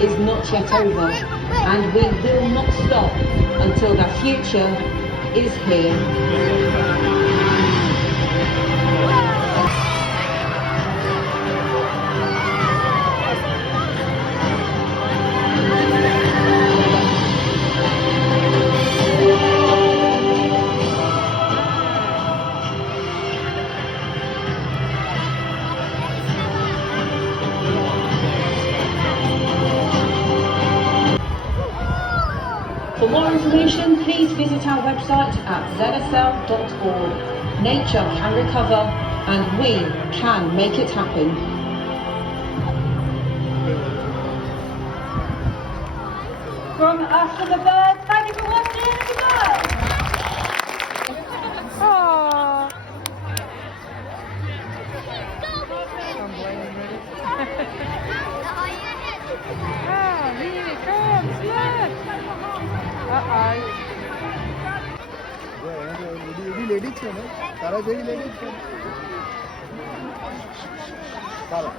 is not yet over, and we will not stop until the future is here. For more information, please visit our website at zsl.org. Nature can recover, and we can make it happen. From us and the birds, thank you for watching. Goodbye. Aww. Ah, here it comes, look! Ladies છે ને તારા જેવી ladies છે. ચાલો.